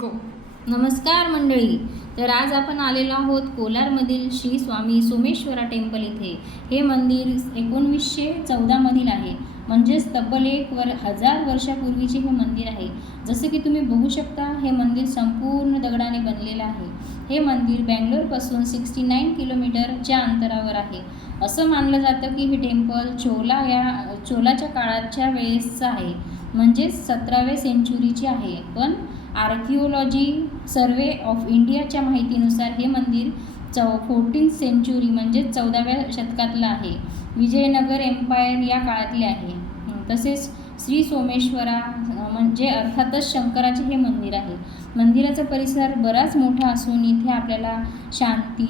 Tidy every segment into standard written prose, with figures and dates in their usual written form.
गो. नमस्कार मंडळी. तर आज आपण आलेलो आहोत कोलारमधील श्री स्वामी सोमेश्वरा टेम्पल इथे. हे मंदिर 1914 मधील आहे, म्हणजेच तब्बल 1000 वर्षापूर्वीचे हे मंदिर आहे. जसं की तुम्ही बघू शकता, हे मंदिर संपूर्ण दगडाने बनलेलं आहे. हे मंदिर बँगलोरपासून 69 किलोमीटरच्या अंतरावर आहे. असं मानलं जातं की हे टेम्पल चोलाच्या काळाच्या वेळेसचं आहे, म्हणजेच 17व्या सेंचुरीचे आहे. पण आर्किओलॉजी सर्वे ऑफ इंडियाच्या माहितीनुसार हे मंदिर 14th सेंचुरी म्हणजे 14व्या शतकातलं आहे. विजयनगर एम्पायर या काळातले आहे. तसेच श्री सोमेश्वरा म्हणजे अर्थातच शंकराचे हे मंदिर आहे. मंदिराचा परिसर बराच मोठा असून इथे आपल्याला शांती,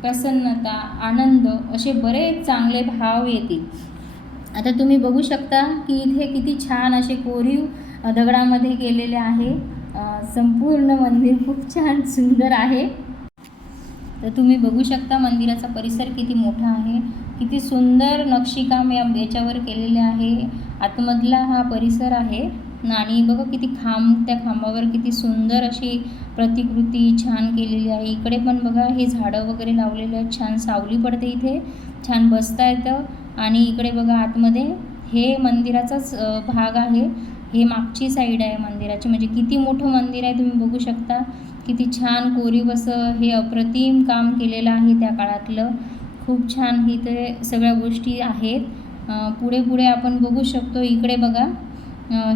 प्रसन्नता, आनंद असे बरेच चांगले भाव येतील. आता तुम्ही बघू शकता की इथे किती छान असे कोरीव दगडामध्ये केलेले आहे. संपूर्ण मंदिर खूप छान सुंदर आहे. तर तुम्ही बघू शकता मंदिराचा परिसर किती मोठा आहे, किती सुंदर नक्षीकाम याच्यावर केलेले आहे. आतमधला हा परिसर आहे आणि बघा किती त्या खांबावर किती सुंदर अशी प्रतिकृती छान केलेली आहे. इकडे पण बघा हे झाडं वगैरे लावलेले आहेत, छान सावली पडते इथे, छान बसता येतं. आणि इकडे बघा आतमध्ये हे मंदिराचाच भाग आहे. हे मागची साईड आहे मंदिराची, म्हणजे किती मोठं मंदिर आहे तुम्ही बघू शकता. किती छान कोरीव असं हे अप्रतिम काम केलेलं आहे त्या काळातलं. खूप छान इथे सगळ्या गोष्टी आहेत. पुढे आपण बघू शकतो. इकडे बघा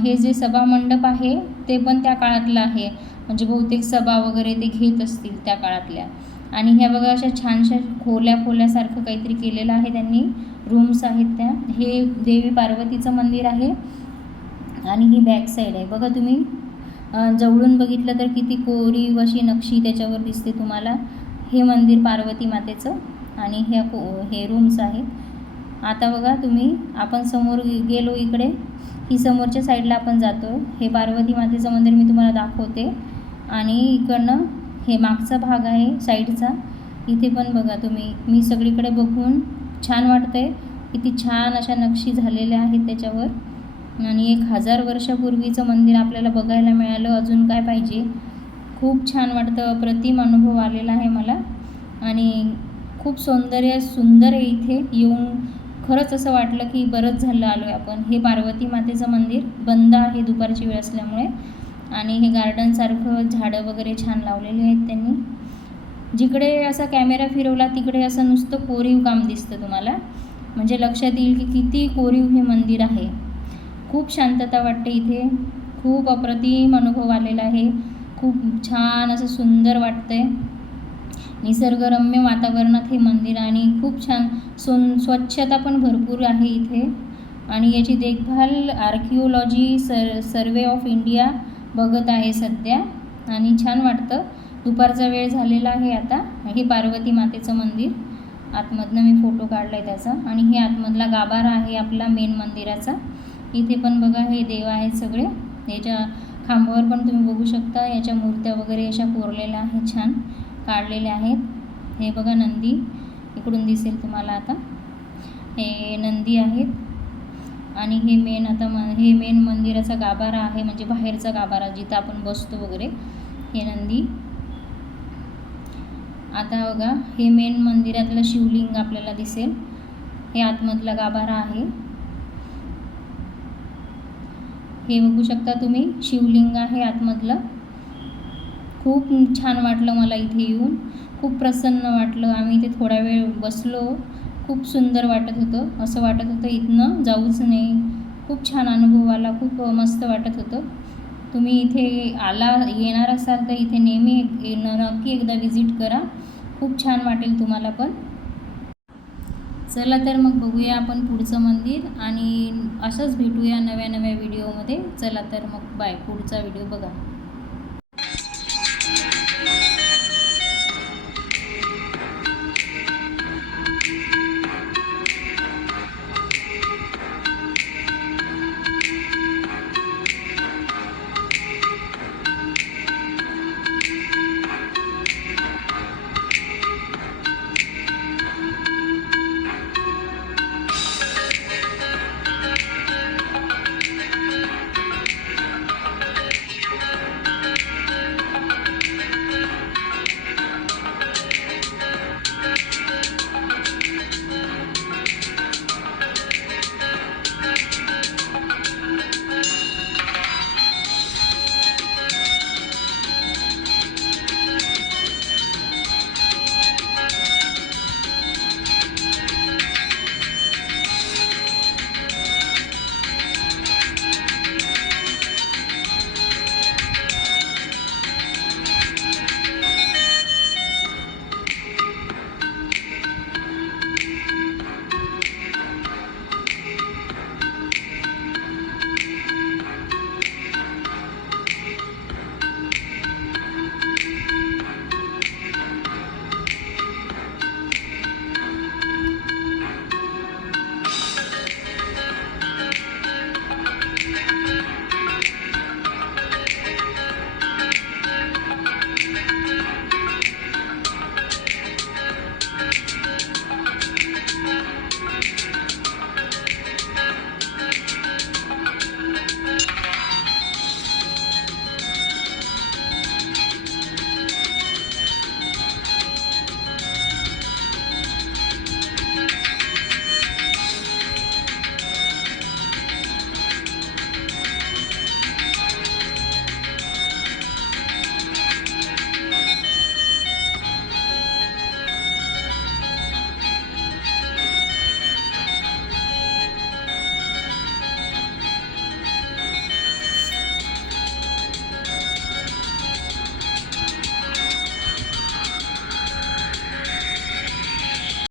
हे जे सभामंडप आहे ते पण त्या काळातलं आहे, म्हणजे बहुतेक सभा वगैरे ते घेत असतील त्या काळातल्या. आणि ह्या बघा अशा छानशा खोल्यासारखं काहीतरी केलेलं आहे त्यांनी, रूम्स आहेत त्या. हे देवी पार्वतीचं मंदिर आहे आणि ही बॅक साईड आहे. बघा तुम्ही जवळून बघितलं तर किती कोरीव अशी नक्षी त्याच्यावर दिसते तुम्हाला. हे मंदिर पार्वती मातेचं आणि हे रूम्स आहेत. आता बघा तुम्ही आपण समोर गेलो, इकडे ही समोरच्या साईडला आपण जातो. हे पार्वती मातेचं मंदिर मी तुम्हाला दाखवते. आणि इकडनं हे मागचा भाग आहे साईडचा. इथे पण बघा तुम्ही, मी सगळीकडे बघून छान वाटतंय. किती छान अशा नक्षी झालेल्या आहेत त्याच्यावर. आणि 1000 वर्षापूर्वीचं मंदिर आपल्याला बघायला मिळालं, अजून काय पाहिजे. खूप छान वाटतं, अप्रतिम अनुभव आलेला आहे मला. आणि खूप सुंदर आहे. इथे येऊन खरंच असं वाटलं की बरंच झालं आलो आहे आपण. हे पार्वती मातेचं मंदिर बंद आहे दुपारची वेळ असल्यामुळे. आणि हे गार्डनसारखं झाडं वगैरे छान लावलेले आहेत त्यांनी. जिकडे असा कॅमेरा फिरवला तिकडे असं नुसतं कोरीव काम दिसतं तुम्हाला, म्हणजे लक्षात येईल की किती कोरीव हे मंदिर आहे. खूप शांतता वाटते इथे, खूप अप्रतिम अनुभव आलेला आहे. खूप छान असं सुंदर वाटतंय. निसर्गरम्य वातावरणात हे मंदिर आणि खूप छान स्वच्छता पण भरपूर आहे इथे. आणि याची देखभाल आर्किओलॉजी सर्वे ऑफ इंडिया बघत आहे सध्या. आणि छान वाटतं. दुपारचा वेळ झालेला आहे आता. हे पार्वती मातेचं मंदिर, आतमधनं मी फोटो काढला आहे त्याचा. आणि हे आतमधला गाभारा आहे आपला मेन मंदिराचा. इथे पण बघा हे देव आहेत सगळे. याच्या खांबावर पण तुम्ही बघू शकता याच्या मूर्त्या वगैरे अशा कोरलेल्या आहेत, छान काढलेल्या आहेत. हे बघा नंदी इकडून दिसेल तुम्हाला आता. हे नंदी आहेत. आणि हे मेन मंदिराचा गाभारा आहे, म्हणजे बाहेरचा गाभारा जिथं आपण बसतो वगैरे, हे नंदी. आता बघा हे मेन मंदिरातलं शिवलिंग आपल्याला दिसेल. हे आतमधला गाभारा आहे. हे बघू शकता तुम्ही, शिवलिंग आहे आतमधलं. खूप छान वाटलं मला इथे येऊन, खूप प्रसन्न वाटलं. आम्ही इथे थोडा वेळ बसलो, खूप सुंदर वाटत होतं. असं वाटत होतं इथनं जाऊच नाही. खूप छान अनुभव आला, खूप मस्त वाटत होतं. तुम्ही इथे येणार असाल तर इथे नेहमी नक्की एकदा विजिट करा, खूप छान वाटेल तुम्हाला पण. चला तर मग बघूया आपण पुढचं मंदिर आणि असंच भेटूया नव्या व्हिडिओमध्ये. चला तर मग बाय. पुढचा व्हिडिओ बघा.